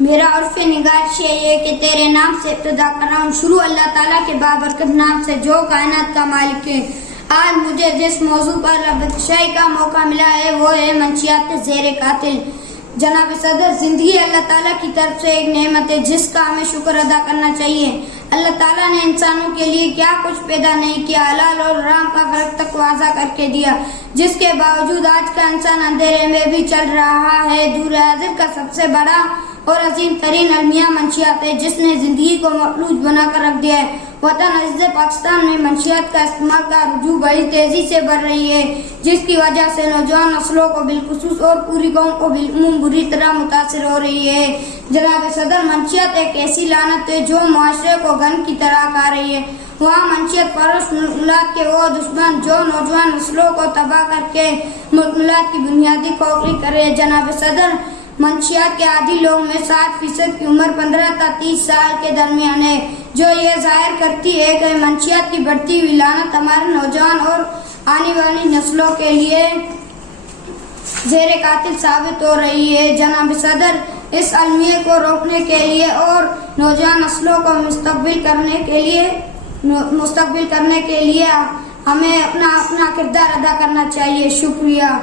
میرا عرف نگارش یہ ہے کہ تیرے نام سے ابتدا کر رہا ہوں، شروع اللہ تعالیٰ کے بابرکت نام سے جو کائنات کا مالک ہے۔ آج مجھے جس موضوع پر لفظ کا موقع ملا ہے وہ ہے منشیات زیر قاتل۔ جناب صدر، زندگی اللہ تعالیٰ کی طرف سے ایک نعمت ہے جس کا ہمیں شکر ادا کرنا چاہیے۔ اللہ تعالیٰ نے انسانوں کے لیے کیا کچھ پیدا نہیں کیا، حلال اور حرام کا فرق تک واضح کر کے دیا، جس کے باوجود آج کا انسان اندھیرے میں بھی چل رہا ہے۔ دور حاضر کا سب سے بڑا اور عظیم ترین المیہ منشیات ہے جس نے زندگی کو مفلوج بنا کر رکھ دیا ہے۔ وطن عزیز پاکستان میں منشیات کا استعمال کا رجوع بڑی تیزی سے بڑھ رہی ہے، جس کی وجہ سے نوجوان نسلوں کو بالخصوص اور پوری قوم کو بالعموم بری طرح متاثر ہو رہی ہے۔ جناب صدر، منشیات ایک ایسی لعنت ہے جو معاشرے کو گن کی طرح کھا رہی ہے۔ وہاں منشیات پرست ملک کے وہ دشمن جو نوجوان نسلوں کو تباہ کر کے ملک کی بنیادی کھوکھلی کرے۔ جناب صدر، منشیات کے عادی لوگوں میں 60% کی عمر 15 تا 30 سال کے درمیان ہے، جو یہ ظاہر کرتی ہے کہ منشیات کی بڑھتی ہوئی لعنت ہمارے نوجوان اور آنے والی نسلوں کے لیے زیر قاتل ثابت ہو رہی ہے۔ جناب صدر، اس المیہ کو روکنے کے لیے اور نوجوان نسلوں کو مستقبل کرنے کے لیے ہمیں اپنا کردار ادا کرنا چاہیے۔ شکریہ۔